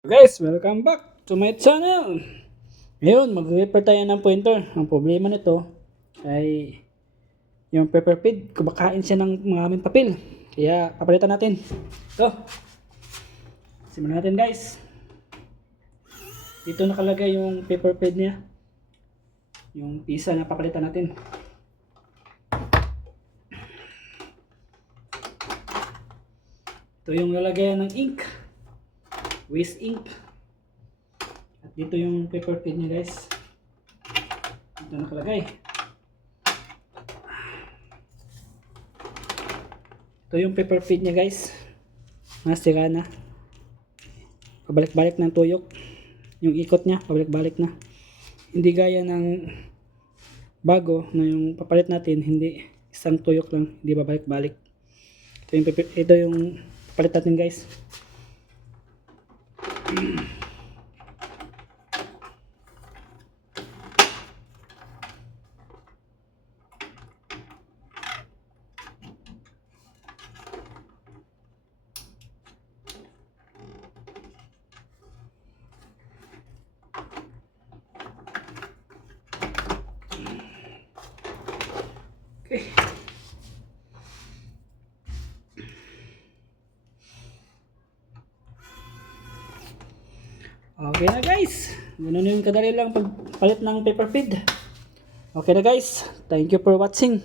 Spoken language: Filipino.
Guys, welcome back to my channel. Ngayon, mag-repair tayo ng pointer. Ang problema nito ay yung paper feed, kumakain siya ng maraming papel. Kaya papalitan natin. Ito. Simulan natin guys. Dito nakalagay yung paper feed niya. Yung pisa na papalitan natin. Ito yung lalagayan ng ink. Waste ink. At dito yung paper feed niya guys. Dito nakalagay. Ito yung paper feed niya guys. Nasira na. Pabalik-balik ng tuyok. Yung ikot niya, pabalik-balik na. Hindi gaya ng bago na yung papalit natin, hindi isang tuyok lang, hindi babalik-balik. Ito yung papalit natin guys. Okay. Okay na guys. Ganun yung kadali lang pagpalit ng paper feed. Okay na guys. Thank you for watching.